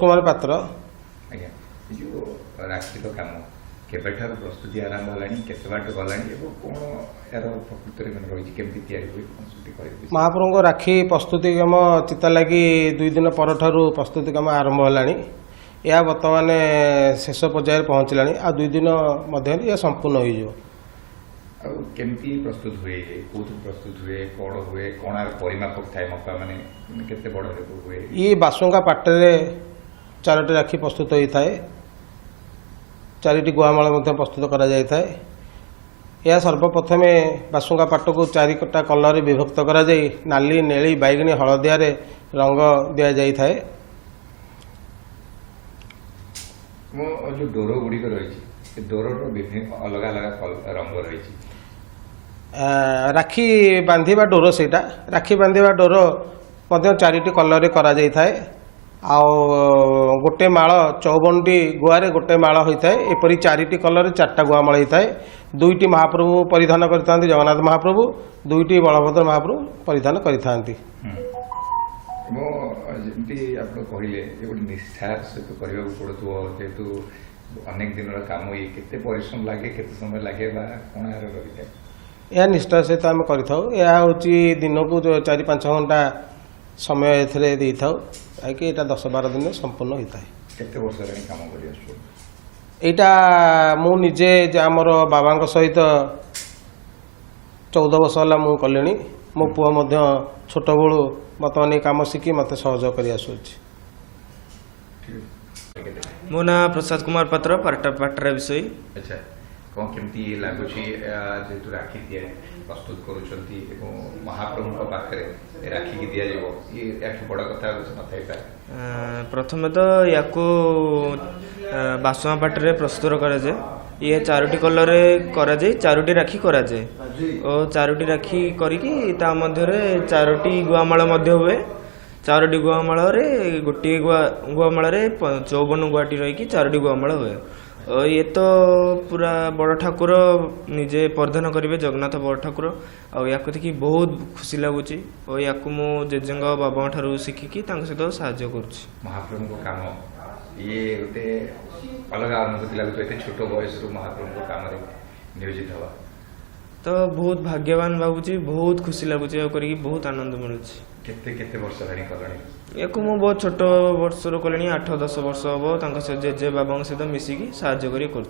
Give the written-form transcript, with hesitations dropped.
कुमार पात्र। आज्ञा जो राक्षी काम केबेठार प्रस्तुति आरंभ होलानी केते बाट गलानी एवं कोन यार प्रकृति में रही केमती तैयारी हुई प्रस्तुति करी महाप्रभु को राखी प्रस्तुति कम चिता लगी 2 दिन पर प्रस्तुति कम आरंभ होलानी। यह वर्तमान शेष पर्यायर पहुँचलानी आ 2 दिन मध्य यह संपूर्ण हो केमती प्रस्तुत हुए कौन प्रस्तुत हुए कौन हुए कौन परिमापक थाए मपा माने केते बड़ हुए ये बासुंगा पाटरे 4टी राखी प्रस्तुत होता है। 4टी गुआमाल प्रस्तुत करा जाय थाए। यह सर्वप्रथम बासुंगा पाट को 4टा कलर विभक्त करा जाय नाली नेली बैगणी हलदिया रे रंग दिया जाय थाए। मो जो डोर गुड़ी रही डोर विभिन्न अलग अलग रंग रही राखी बांधिबा डोर सेटा राखी बांधिबा डोर मध्य 4टी कलर रे करा जाय थाए। गोटे माଳ 54टी गुआरे गोटे माଳ होता है। एपरी 4टी कलर 4टा गुआमाल होता है। 2टी महाप्रभु परिधान करता जगन्नाथ महाप्रभु 2टी बलभद्र महाप्रभु परिधान करता कहले गोटे निष्ठार सहित करने पड़ो जेहेतु अनेक दिन काम ये केते परिश्रम लगे केते समय लगे कौन रही है यह निष्ठा सहित आम कर दिन को 4-5 घंटा समय एथरे दे था कि 10-12 दिन संपूर्ण होता है। केते वर्ष काम यहाँ मु निजे आमर बाबा सहित 14 वर्ष है मु कले। मो पुआ छोट बड़ू बर्तमान ये कम शिखी मत सहयोग कर मो ना प्रसाद कुमार पात्र पाटरा विषय। अच्छा कौन केमती लगुच जेहेतु राखी दिया प्रस्तुत करुँच महाप्रभु पाखे राखी की दि ये बड़ कथा न प्रथम तो या बासुआ पाटरे प्रस्तुत कराए ये 4टी कलर कराए 4टी राखी कराए और 4टी राखी करी 4टी गुआमाल हुए 4टी गुआमाल गोटे गुआमाल 54 गुआटी रही 4टी गुआमाल हुए। ये तो पूरा बड़ ठाकुर निजे परिधान करेंगे जगन्नाथ बड़ ठाकुर या देखिए बहुत खुशी लगुच और या मो जेजेंग बाबा ठारू शिखिकी सहित साहाय्य कर महाप्रभु काम ये गोटे अलग अनुभूति लगुच ये छोट बयस महाप्रभु काम नियोजित हवा तो बहुत भाग्यवान भावुची बहुत खुशी लगुच बहुत आनंद मिलूँ। केते वर्ष धरी कलनी या मु बहुत छोट वर्ष कले 8-10 वर्ष हम जेजे बाबा सहित मिसिकी साहाय्य कर।